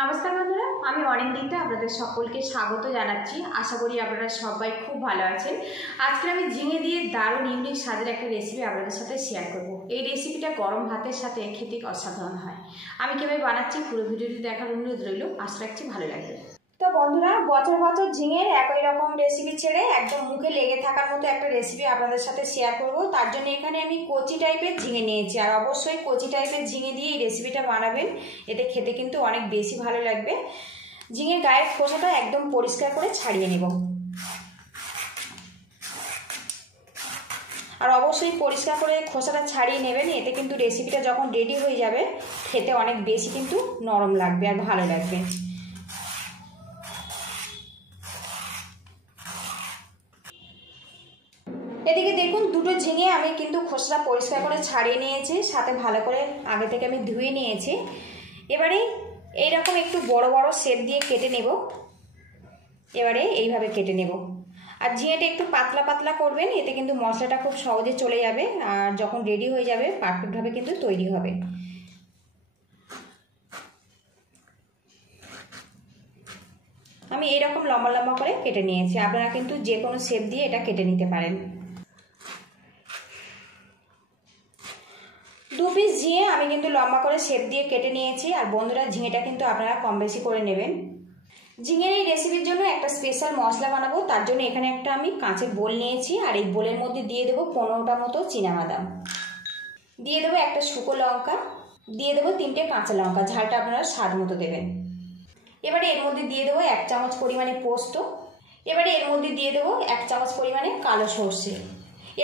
নমস্কার বন্ধুরা, আমি অনিন্দিতা আপনাদের সকলকে স্বাগত জানাচ্ছি। আশা করি আপনারা সবাই খুব ভালো আছেন। আজকে আমি ঝিঙে দিয়ে দারুণ ইউনিক স্বাদের একটা রেসিপি আপনাদের সাথে শেয়ার করব। এই রেসিপিটা গরম ভাতের সাথে খেতে অসাধারণ হয়। আমি কীভাবে বানাচ্ছি পুরো ভিডিওটি দেখার অনুরোধ রইল। আশা রাখছি ভালো লাগবে। তো বন্ধুরা, বছর বছর ঝিঙের একই রকম রেসিপি ছেড়ে একদম মুখে লেগে থাকার মতো একটা রেসিপি আপনাদের সাথে শেয়ার করব। তার জন্য এখানে আমি কচি টাইপের ঝিঙে নিয়েছি, আর অবশ্যই কচি টাইপের ঝিঙে দিয়ে এই রেসিপিটা বানাবেন। এতে খেতে কিন্তু অনেক বেশি ভালো লাগবে। ঝিঙের গায়ের খোসাটা একদম পরিষ্কার করে ছাড়িয়ে নেব, আর অবশ্যই পরিষ্কার করে খোসাটা ছাড়িয়ে নেবেন। এতে কিন্তু রেসিপিটা যখন রেডি হয়ে যাবে খেতে অনেক বেশি কিন্তু নরম লাগবে আর ভালো লাগবে। এদিকে দেখুন, দুটো ঝিঙে আমি কিন্তু খোসাটা পরিষ্কার করে ছাড়িয়ে নিয়েছি, সাথে ভালো করে আগে থেকে আমি ধুয়ে নিয়েছি। এবারে এইরকম একটু বড় বড় শেপ দিয়ে কেটে নেব। এবারে এইভাবে কেটে নেব, আর ঝিঙেটা একটু পাতলা পাতলা করবেন। এতে কিন্তু মশলাটা খুব সহজে চলে যাবে, আর যখন রেডি হয়ে যাবে পারফেক্টভাবে কিন্তু তৈরি হবে। আমি এইরকম লম্বা লম্বা করে কেটে নিয়েছি। আপনারা কিন্তু যে কোনো শেপ দিয়ে এটা কেটে নিতে পারেন। দু পিস ঝিঙে আমি কিন্তু লম্বা করে শেপ দিয়ে কেটে নিয়েছি। আর বন্ধুরা, ঝিঙেটা কিন্তু আপনারা কম বেশি করে নেবেন। ঝিঙের এই রেসিপির জন্য একটা স্পেশাল মশলা বানাবো। তার জন্য এখানে একটা আমি কাঁচের বোল নিয়েছি, আর এই বোলের মধ্যে দিয়ে দেবো 15টা মতো চীনাবাদাম, দিয়ে দেবো একটা শুকনো লঙ্কা, দিয়ে দেবো 3টে কাঁচা লঙ্কা। ঝালটা আপনারা স্বাদ মতো দেবেন। এবারে এর মধ্যে দিয়ে দেবো 1 চামচ পরিমাণে পোস্ত। এবারে এর মধ্যে দিয়ে দেবো 1 চামচ পরিমাণে কালো সর্ষে।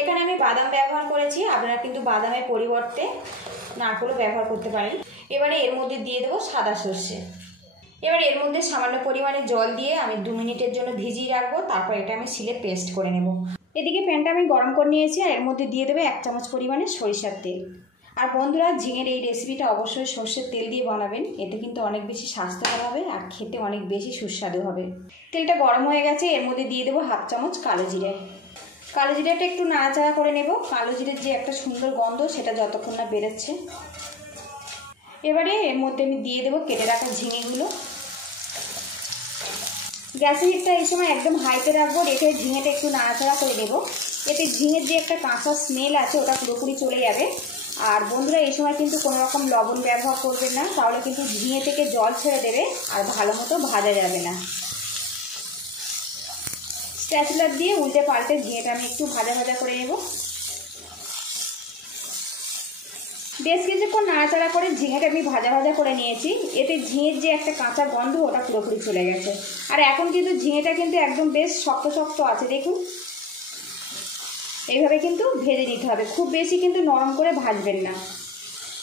এখানে আমি বাদাম ব্যবহার করেছি, আপনারা কিন্তু বাদামের পরিবর্তে নারকেলও ব্যবহার করতে পারেন। এবারে এর মধ্যে দিয়ে দেবো সাদা সর্ষে। এবারে এর মধ্যে সামান্য পরিমাণে জল দিয়ে আমি 2 মিনিটের জন্য ভিজিয়ে রাখবো। তারপর এটা আমি শিলে পেস্ট করে নেব। এদিকে প্যানটা আমি গরম করে নিয়েছি, আর এর মধ্যে দিয়ে দেবো 1 চামচ পরিমাণে সরিষার তেল। আর বন্ধুরা, ঝিঙের এই রেসিপিটা অবশ্যই সর্ষের তেল দিয়ে বানাবেন। এতে কিন্তু অনেক বেশি স্বাস্থ্যকর হবে, আর খেতে অনেক বেশি সুস্বাদু হবে। তেলটা গরম হয়ে গেছে, এর মধ্যে দিয়ে দেবো 1/2 চামচ কালো জিরে। কালো জিরাটা একটু নাড়াচাড়া করে নেব। কালো জিরের যে একটা সুন্দর গন্ধ, সেটা যতক্ষণ না বেরোচ্ছে। এবারে এর মধ্যে আমি দিয়ে দেবো কেটে রাখা ঝিঙেগুলো। গ্যাসের হিটটা এই সময় একদম হাইতে রাখবো, রেখে ঝিঙেটা একটু নাড়াচাড়া করে দেবো। এতে ঝিঙের যে একটা কাঁচা স্মেল আছে ওটা পুরোপুরি চলে যাবে। আর বন্ধুরা, এই সময় কিন্তু কোনো রকম লবণ ব্যবহার করবেন না, তাহলে কিন্তু ঝিঙে থেকে জল ছেড়ে দেবে আর ভালো মতো ভাজা যাবে না। স্প্যাচুলার দিয়ে উল্টে পাল্টে ঝিঙেটা আমি একটু ভাজা ভাজা করে নেব। বেশ কিছুক্ষণ নাড়াচাড়া করে ঝিঙেটা আমি ভাজা ভাজা করে নিয়েছি। এতে ঝিঙের যে একটা কাঁচা গন্ধ ওটা পুরোপুরি চলে গেছে। আর এখন কিন্তু ঝিঙেটা কিন্তু একদম বেশ শক্ত শক্ত আছে, দেখুন। এইভাবে কিন্তু ভেজে নিতে হবে, খুব বেশি কিন্তু নরম করে ভাজবেন না।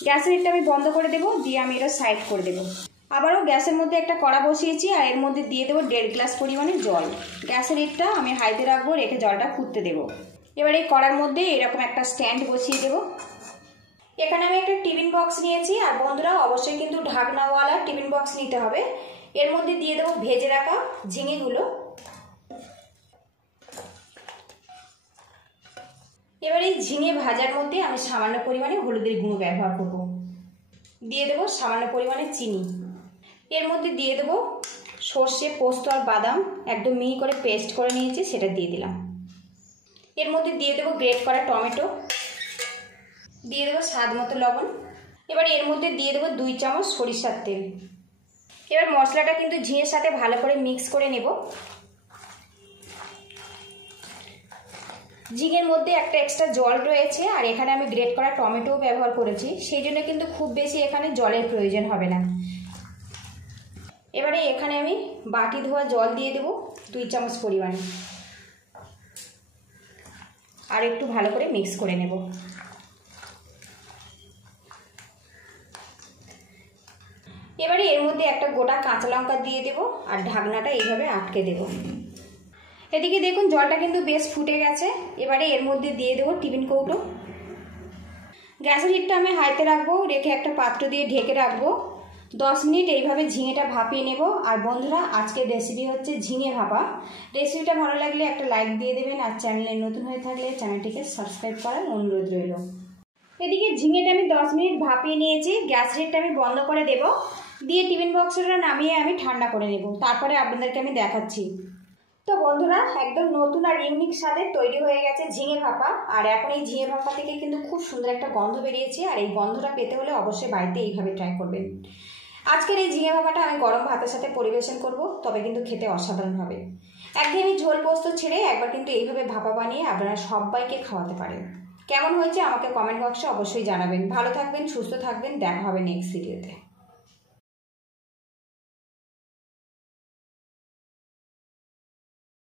গ্যাসের হিটটা আমি বন্ধ করে দেবো, দিয়ে আমি এটা সাইড করে দেবো। আবারও গ্যাসের মধ্যে একটা কড়া বসিয়েছি, আর এর মধ্যে দিয়ে দেবো 1.5 গ্লাস পরিমাণে জল। গ্যাসের হিটটা আমি হাইতে রাখবো, রেখে জলটা ফুটতে দেবো। এবার এই কড়ার মধ্যে এরকম একটা স্ট্যান্ড বসিয়ে দেবো। এখানে আমি একটা টিফিন বক্স নিয়েছি, আর বন্ধুরা অবশ্যই কিন্তু ঢাকনাওয়ালা টিফিন বক্স নিতে হবে। এর মধ্যে দিয়ে দেবো ভেজে রাখা ঝিঙেগুলো। এবার এই ঝিঙে ভাজার মধ্যে আমি সামান্য পরিমাণে হলুদের গুঁড়ো ব্যবহার করব। দিয়ে দেবো সামান্য পরিমাণে চিনি। এর মধ্যে দিয়ে দেবো সর্ষে, পোস্ত আর বাদাম একদম মিহি করে পেস্ট করে নিয়েছি, সেটা দিয়ে দিলাম। এর মধ্যে দিয়ে দেবো গ্রেট করা টমেটো, দিয়ে দেবো স্বাদ মতো লবণ। এবার এর মধ্যে দিয়ে দেবো 2 চামচ সরিষার তেল। এবার মশলাটা কিন্তু ঝিঙের সাথে ভালো করে মিক্স করে নেব। ঝিঙের মধ্যে একটা এক্সট্রা জল রয়েছে, আর এখানে আমি গ্রেট করা টমেটোও ব্যবহার করেছি, সেই জন্য কিন্তু খুব বেশি এখানে জলের প্রয়োজন হবে না। এবারে এখানে আমি বাটি ধোয়া জল দিয়ে দেবো 2 চামচ পরিমাণে, আর একটু ভালো করে মিক্স করে নেব। এবারে এর মধ্যে একটা গোটা কাঁচা লঙ্কা দিয়ে দেবো, আর ঢাকনাটা এইভাবে আটকে দেবো। এদিকে দেখুন, জলটা কিন্তু বেশ ফুটে গেছে। এবারে এর মধ্যে দিয়ে দেবো টিফিন কৌটো। গ্যাসের হিটটা আমি হাইতে রাখবো, রেখে একটা পাত্র দিয়ে ঢেকে রাখবো। 10 মিনিট এইভাবে ঝিঙেটা ভাপিয়ে নেব। আর বন্ধুরা, আজকের রেসিপি হচ্ছে ঝিঙে ভাপা। রেসিপিটা ভালো লাগলে একটা লাইক দিয়ে দেবেন, আর চ্যানেলে নতুন হয়ে থাকলে চ্যানেলটিকে সাবস্ক্রাইব করার অনুরোধ রইল। এদিকে ঝিঙেটা আমি 10 মিনিট ভাপিয়ে নিয়েছি। গ্যাস হিটটা আমি বন্ধ করে দেব। দিয়ে টিফিন বক্সটা নামিয়ে আমি ঠান্ডা করে নেব, তারপরে আপনাদেরকে আমি দেখাচ্ছি। তো বন্ধুরা, একদম নতুন আর ইউনিক স্বাদে তৈরি হয়ে গেছে ঝিঙে ভাপা। আর এখন এই ঝিঙে ভাপা থেকে কিন্তু খুব সুন্দর একটা গন্ধ বেরিয়েছে, আর এই গন্ধটা পেতে হলে অবশ্যই বাড়িতে এইভাবে ট্রাই করবেন। আজকের এই ঝিঙে ভাপাটা আমি গরম ভাতের সাথে পরিবেশন করব, তবে কিন্তু খেতে অসাধারণ হবে। একঘেয়েমি ঝোল পোস্ত ছেড়ে একবার কিন্তু এইভাবে ভাপা বানিয়ে আপনারা সবাইকে খাওয়াতে পারেন। কেমন হয়েছে আমাকে কমেন্ট বক্সে অবশ্যই জানাবেন। ভালো থাকবেন, সুস্থ থাকবেন, দেখা হবে নেক্সট ভিডিওতে।